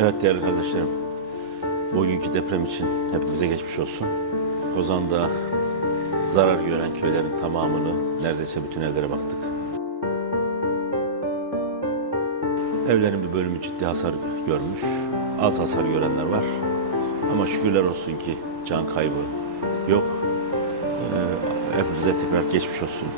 Evet değerli kardeşlerim, bugünkü deprem için hepimize geçmiş olsun. Kozan'da zarar gören köylerin tamamını, neredeyse bütün evlere baktık. Evlerin bir bölümü ciddi hasar görmüş, az hasar görenler var. Ama şükürler olsun ki can kaybı yok. Ee, hepimize tekrar geçmiş olsun